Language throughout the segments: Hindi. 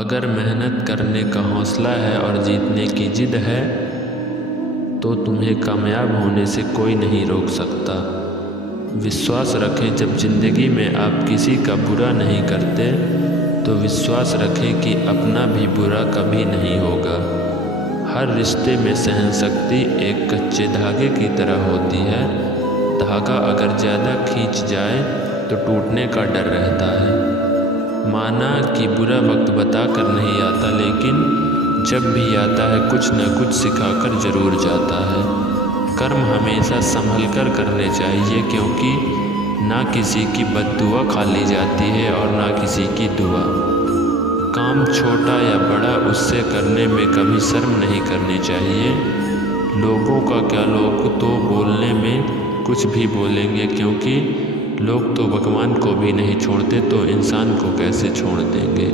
अगर मेहनत करने का हौसला है और जीतने की जिद है तो तुम्हें कामयाब होने से कोई नहीं रोक सकता। विश्वास रखें, जब ज़िंदगी में आप किसी का बुरा नहीं करते तो विश्वास रखें कि अपना भी बुरा कभी नहीं होगा। हर रिश्ते में सहनशक्ति एक कच्चे धागे की तरह होती है। धागा अगर ज़्यादा खींच जाए तो टूटने का डर रहता है। माना कि बुरा वक्त बता कर नहीं आता, लेकिन जब भी आता है कुछ न कुछ सिखाकर ज़रूर जाता है। कर्म हमेशा संभल कर करने चाहिए, क्योंकि ना किसी की बद्दुआ खा ली जाती है और ना किसी की दुआ। काम छोटा या बड़ा उससे करने में कभी शर्म नहीं करनी चाहिए। लोगों का क्या, लोग तो बोलने में कुछ भी बोलेंगे, क्योंकि लोग तो भगवान को भी नहीं छोड़ते तो इंसान को कैसे छोड़ देंगे।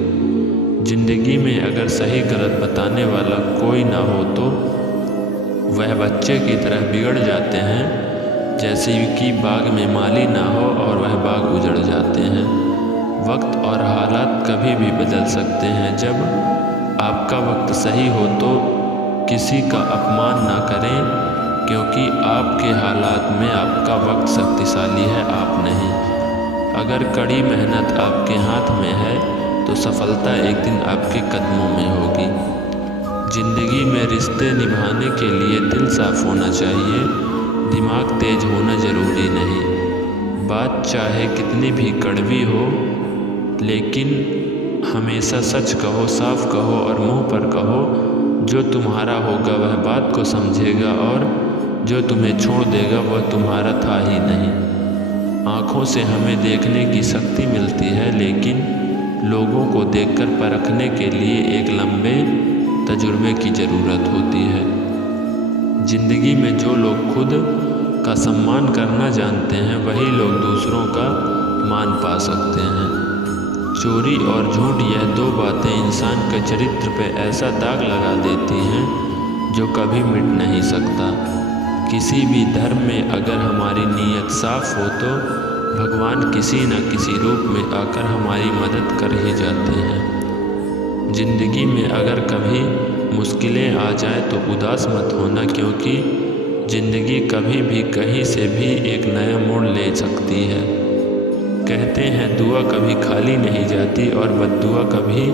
ज़िंदगी में अगर सही गलत बताने वाला कोई ना हो तो वह बच्चे की तरह बिगड़ जाते हैं, जैसे कि बाग में माली ना हो और वह बाग उजड़ जाते हैं। वक्त और हालात कभी भी बदल सकते हैं। जब आपका वक्त सही हो तो किसी का अपमान ना करें, क्योंकि आपके हालात में आपका वक्त शक्तिशाली है, आप नहीं। अगर कड़ी मेहनत आपके हाथ में है तो सफलता एक दिन आपके कदमों में होगी। ज़िंदगी में रिश्ते निभाने के लिए दिल साफ होना चाहिए, दिमाग तेज होना ज़रूरी नहीं। बात चाहे कितनी भी कड़वी हो, लेकिन हमेशा सच कहो, साफ कहो और मुंह पर कहो। जो तुम्हारा होगा वह बात को समझेगा और जो तुम्हें छोड़ देगा वह तुम्हारा था ही नहीं। आँखों से हमें देखने की शक्ति मिलती है, लेकिन लोगों को देखकर परखने के लिए एक लंबे तजुर्बे की ज़रूरत होती है। ज़िंदगी में जो लोग खुद का सम्मान करना जानते हैं वही लोग दूसरों का मान पा सकते हैं। चोरी और झूठ, यह दो बातें इंसान के चरित्र पे ऐसा दाग लगा देती हैं जो कभी मिट नहीं सकता। किसी भी धर्म में अगर हमारी नीयत साफ हो तो भगवान किसी न किसी रूप में आकर हमारी मदद कर ही जाते हैं। ज़िंदगी में अगर कभी मुश्किलें आ जाए तो उदास मत होना, क्योंकि ज़िंदगी कभी भी कहीं से भी एक नया मोड़ ले सकती है। कहते हैं दुआ कभी खाली नहीं जाती और बद्दुआ कभी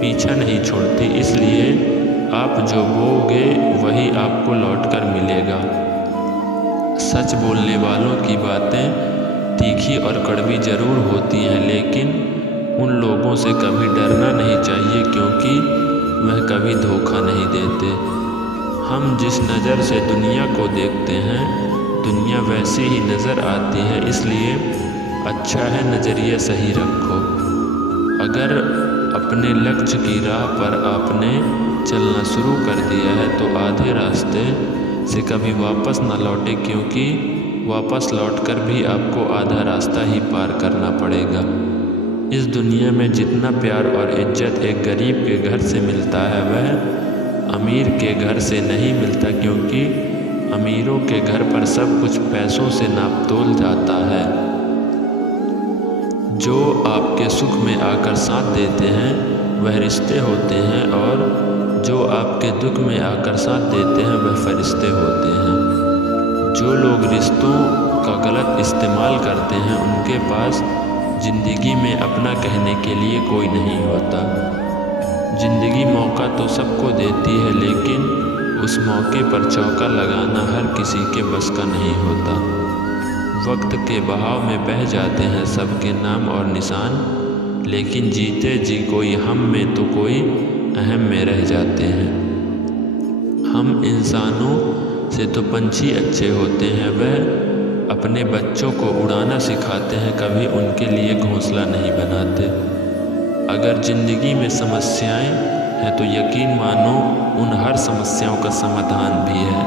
पीछा नहीं छोड़ती, इसलिए आप जो बोओगे वही आपको लौटकर मिलेगा। सच बोलने वालों की बातें तीखी और कड़वी ज़रूर होती हैं, लेकिन उन लोगों से कभी डरना नहीं चाहिए, क्योंकि वह कभी धोखा नहीं देते। हम जिस नज़र से दुनिया को देखते हैं दुनिया वैसी ही नज़र आती है, इसलिए अच्छा है नज़रिया सही रखो। अगर अपने लक्ष्य की राह पर आपने चलना शुरू कर दिया है तो आधे रास्ते से कभी वापस न लौटे, क्योंकि वापस लौटकर भी आपको आधा रास्ता ही पार करना पड़ेगा। इस दुनिया में जितना प्यार और इज्जत एक गरीब के घर से मिलता है वह अमीर के घर से नहीं मिलता, क्योंकि अमीरों के घर पर सब कुछ पैसों से नाप तोल जाता है। जो आपके सुख में आकर साथ देते हैं वह रिश्ते होते हैं, और जो आपके दुख में आकर साथ देते हैं वह फरिश्ते होते हैं। जो लोग रिश्तों का गलत इस्तेमाल करते हैं उनके पास ज़िंदगी में अपना कहने के लिए कोई नहीं होता। ज़िंदगी मौका तो सबको देती है, लेकिन उस मौके पर चौका लगाना हर किसी के बस का नहीं होता। वक्त के बहाव में बह जाते हैं सबके नाम और निशान, लेकिन जीते जी कोई हम में तो कोई अहम में रह जाते हैं। हम इंसानों से तो पंछी अच्छे होते हैं, वह अपने बच्चों को उड़ाना सिखाते हैं, कभी उनके लिए घोंसला नहीं बनाते। अगर ज़िंदगी में समस्याएं हैं तो यकीन मानो उन हर समस्याओं का समाधान भी है।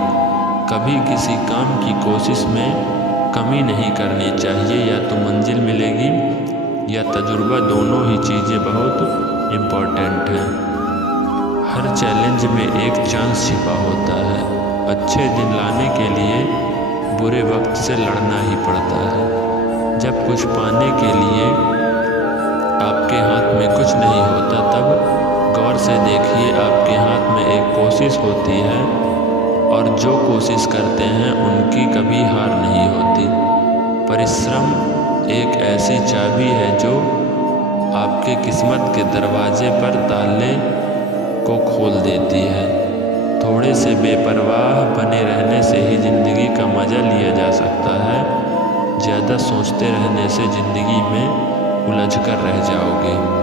कभी किसी काम की कोशिश में कमी नहीं करनी चाहिए, या तो मंजिल मिलेगी या तजुर्बा, दोनों ही चीज़ें बहुत इम्पॉर्टेंट हैं। हर चैलेंज में एक चांस छिपा होता है। अच्छे दिन लाने के लिए बुरे वक्त से लड़ना ही पड़ता है। जब कुछ पाने के लिए आपके हाथ में कुछ नहीं होता तब से देखिए, आपके हाथ में एक कोशिश होती है और जो कोशिश करते हैं उनकी कभी हार नहीं होती। परिश्रम एक ऐसी चाबी है जो आपके किस्मत के दरवाजे पर ताले को खोल देती है। थोड़े से बेपरवाह बने रहने से ही ज़िंदगी का मज़ा लिया जा सकता है। ज़्यादा सोचते रहने से ज़िंदगी में उलझ कर रह जाओगे।